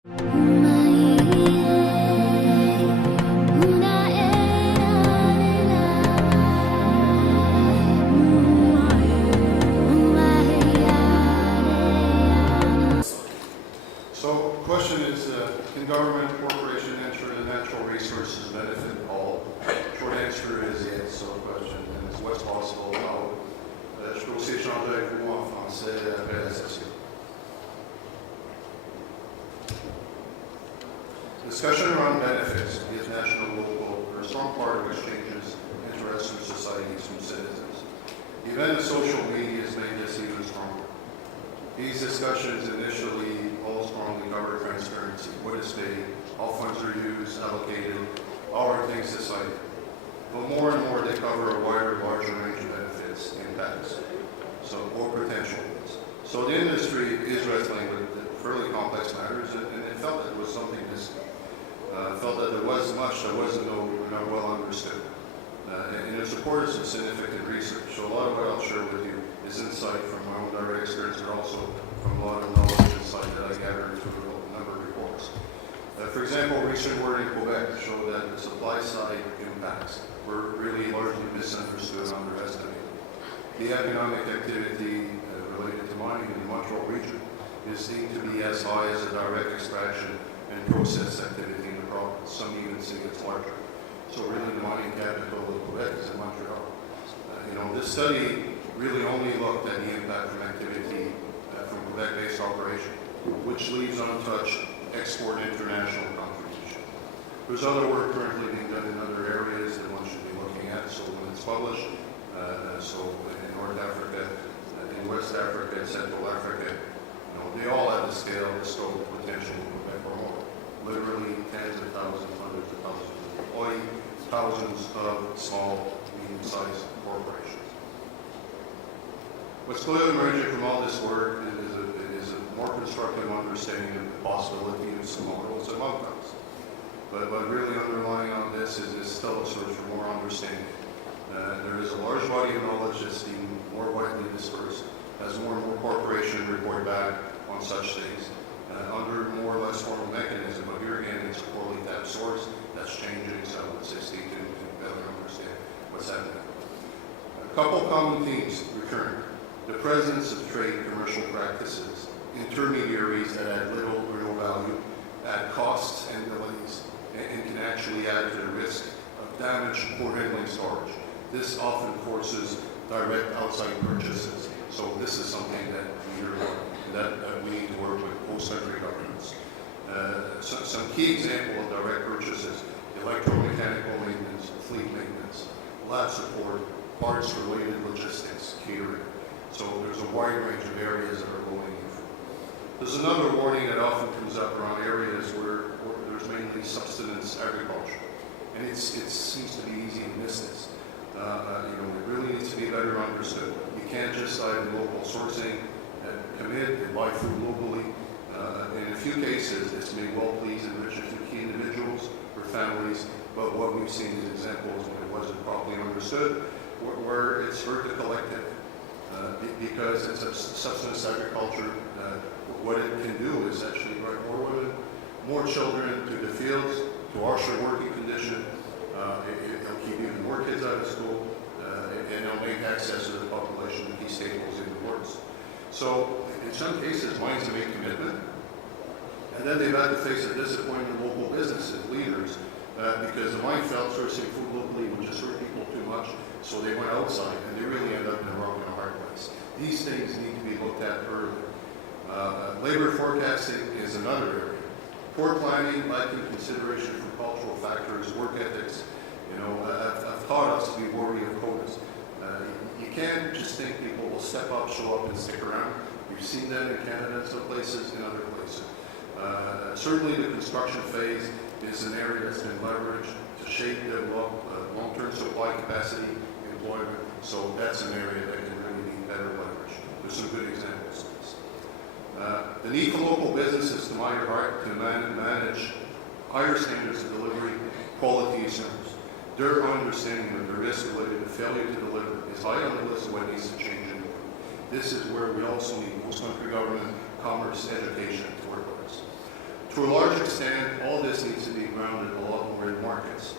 So, question is, can government, corporation, ensure the natural resources benefit all? Short answer is yes, so question, and it's what's possible, how. Je peux aussi échanger avec vous en français après la session. Discussion around benefits, be it national, local, are a strong part of exchanges, interests, and societies from citizens. The event of social media has made this even stronger. These discussions initially all strongly cover transparency, what is paid, how funds are used, allocated, how are things decided. But more and more they cover a wider, larger range of benefits, impacts, or potential. So the industry is wrestling with fairly complex matters, and it felt that it was something missing. Felt that there was much that wasn't well understood. And it supported some significant research. So a lot of what I'll share with you is insight from my own direct experience, but also from a lot of knowledge and insight that I gathered through a number of reports. For example, recent work in Quebec showed that the supply side impacts were really largely misunderstood and underestimated. The economic activity related to mining in the Montreal region is seen to be as high as the direct extraction and process activity in the province. Some even say it's larger. So really the mining capital of Quebec is in Montreal. This study really only looked at the impact from activity from Quebec-based operation, which leaves untouched export international contribution. There's other work currently being done in other areas that one should be looking at. So when it's published, so in North Africa, in West Africa, and Central Africa, they all have the scale, the scope, potential of Quebec or more. Literally tens of thousands, hundreds of thousands of employees, thousands of small, medium-sized corporations. What's clearly emerging from all this work is a more constructive understanding of the possibility of some models and outcomes. But really underlying on this is still a search for more understanding. There is a large body of knowledge that's being more widely dispersed as more and more corporations report back on such things under more or less formal mechanism. But here again, it's a poorly tapped source that's changing, so let's stay tuned to better understand what's happening. A couple common themes recurring. The presence of trade commercial practices, intermediaries that add little real value, add costs and delays, and can actually add to the risk of damage or handling storage. This often forces direct outside purchases. So this is something that we need to work with post-country governments. Some key example of direct purchases: electromechanical maintenance, fleet maintenance, lab support, parts-related logistics, catering. So there's a wide range of areas that are going in. There's another warning that often comes up around areas where there's mainly subsistence agriculture, and it seems to be easy to miss this. It really needs to be better understood. You can't just side in local sourcing, commit and buy food locally. In a few cases, this may well please enrich a few key individuals or families, but what we've seen is examples when it wasn't properly understood, where it's hurt the collective. Because it's a subsistence agriculture, what it can do is actually bring more women, more children to the fields, to harsher working conditions. It'll keep even more kids out of school, and it'll make access to the population to key staples even worse. So in some cases, mines have made commitment, and then they've had to face a disappointment of local businesses, leaders, because the mine felt sourcing food locally would just hurt people too much, so they went outside, and they really end up in a rock and a hard place. These things need to be looked at early. Labor forecasting is another area. Poor planning, lacking consideration for cultural factors, work ethics, have taught us to be worried of quotas. You can't just think people will step up, show up, and stick around. We've seen that in Canada in some places, in other places. Certainly the construction phase is an area that's been leveraged to shape, develop long-term supply capacity, employment. So that's an area that can really be better leveraged. There's some good examples of this. The need for local businesses to manage higher standards of delivery, quality assurance. Their understanding of the risk related to failure to deliver is high on the list of what needs to change. This is where we also need post-country government, commerce, education to work with us. to a large extent, all this needs to be grounded a lot more in markets.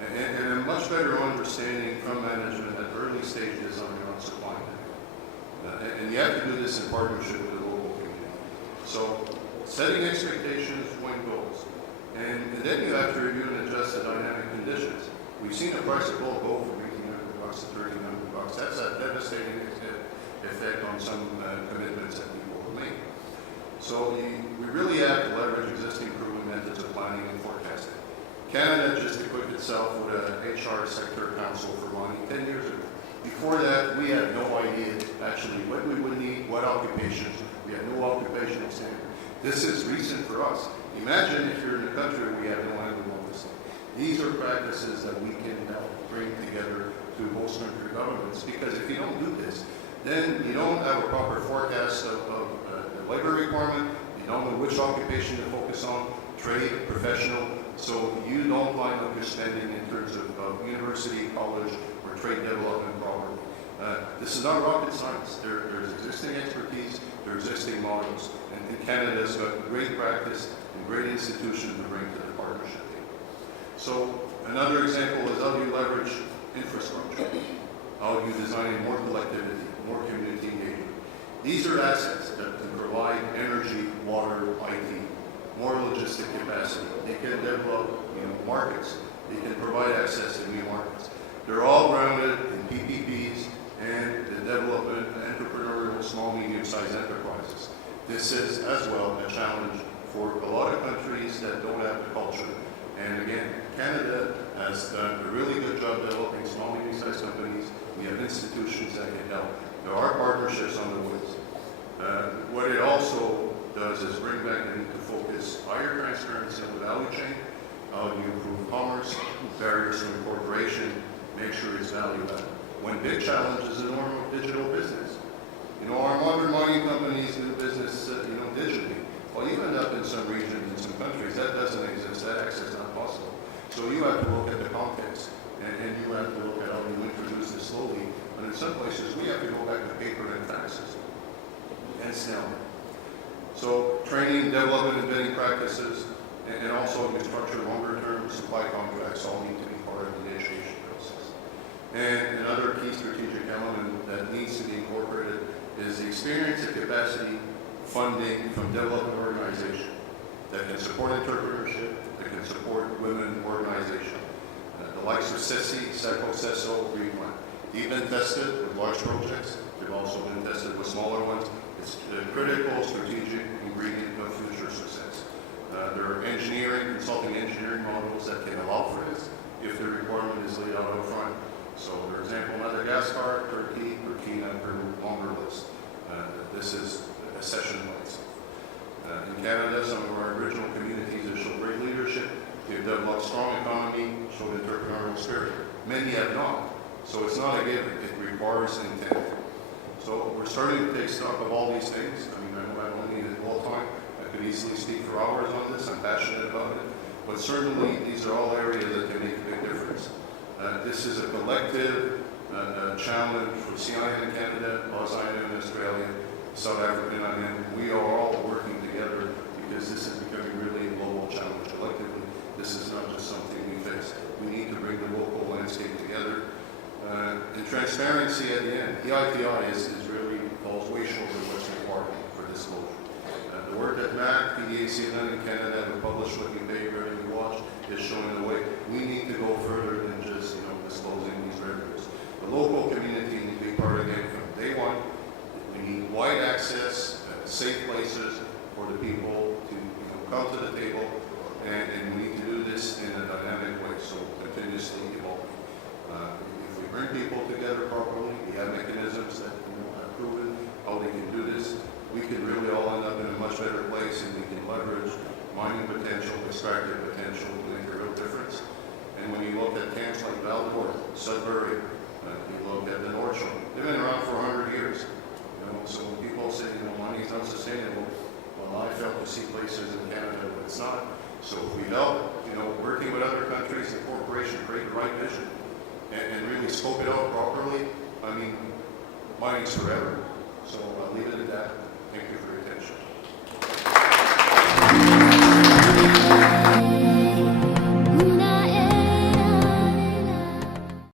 And a much better understanding from management at early stages on your own supply chain. And you have to do this in partnership with the local community. So setting expectations, when goals. And then you have to review and adjust the dynamic conditions. We've seen the price of gold go from $1,800 to $1,300. That's a devastating effect on some commitments that people have made. So we really have to leverage existing proven methods of planning and forecasting. Canada just equipped itself with a HR sector council for mining 10 years ago. Before that, we had no idea actually what we would need, what occupations. We had no occupational standard. This is recent for us. Imagine if you're in a country where we have no handle on this thing. These are practices that we can help bring together to host country governments, because if you don't do this, then you don't have a proper forecast of the labor requirement, you don't know which occupation to focus on, trade, professional, so you don't line up your spending in terms of university, college, or trade development properly. This is not rocket science. There's existing expertise, there are existing models, and Canada's got great practice and great institutions to bring to the partnership. So another example is how do you leverage infrastructure? How do you design more collectivity, more community engagement? These are assets that can provide energy, water, IT, more logistic capacity. They can develop markets. They can provide access to new markets. They're all grounded in PPPs and the development of entrepreneurial small, medium-sized enterprises. This is as well a challenge for a lot of countries that don't have the culture. And again, Canada has done a really good job developing small, medium-sized companies. We have institutions that can help. There are partnerships on the woods. What it also does is bring back into focus higher transparency of the value chain. How do you improve commerce, barriers to incorporation, make sure it's value added. One big challenge is the norm of digital business. Our modern mining companies do business, digitally. Well, you end up in some regions, in some countries, that doesn't exist, that access is not possible. So you have to look at the context, and you have to look at how you introduce this slowly. And in some places, we have to go back to paper and faxes, and snail mail. So training, development, and bidding practices, and also you structure longer-term supply contracts all need to be part of the negotiation process. And another key strategic element that needs to be incorporated is the experience and capacity funding from development organization that can support entrepreneurship, that can support women organization. The likes of CIM, CESO, Greenland. They've been tested with large projects. They've also been tested with smaller ones. It's a critical strategic ingredient of future success. There are consulting engineering models that can allow for this if the requirement is laid out up front. So, for example, Madagascar, Turkey, Burkina, Peru, longer list. This is a session by itself. In Canada, some of our original communities have shown great leadership. They've developed strong economy, showed entrepreneurial spirit. Many have not. So it's not a given. It requires intent. So we're starting to take stock of all these things. I know I don't need it all the time. I could easily speak for hours on this. I'm passionate about it. But certainly, these are all areas that can make a big difference. This is a collective challenge for CIM in Canada, ASEAN in Australia, South Africa, and we are all working together because this is becoming really a global challenge collectively. This is not just something we face. We need to bring the local landscape together. And transparency at the end. EITI is really falls way short of what's required for disclosure. The work that MAC, PDAC, and in Canada have published what you pay, revenue watch is showing the way. We need to go further than just disclosing these revenues. The local community needs to be part of it from day one. We need wide access, safe places for the people to come to the table, and we need to do this in a dynamic way, so continuously evolving. If we bring people together properly, we have mechanisms that have proven how they can do this, we can really all end up in a much better place, and we can leverage mining potential, extractive potential to make a real difference. And when you look at camps like Val-d'Or, Sudbury, you look at the North Shore, they've been around for 100 years. So when people say, mining is unsustainable, well, I fail to see places in Canada where it's not. So if we help, working with other countries and corporations, create the right vision, and really scope it out properly, mining's forever. So I'll leave it at that. Thank you for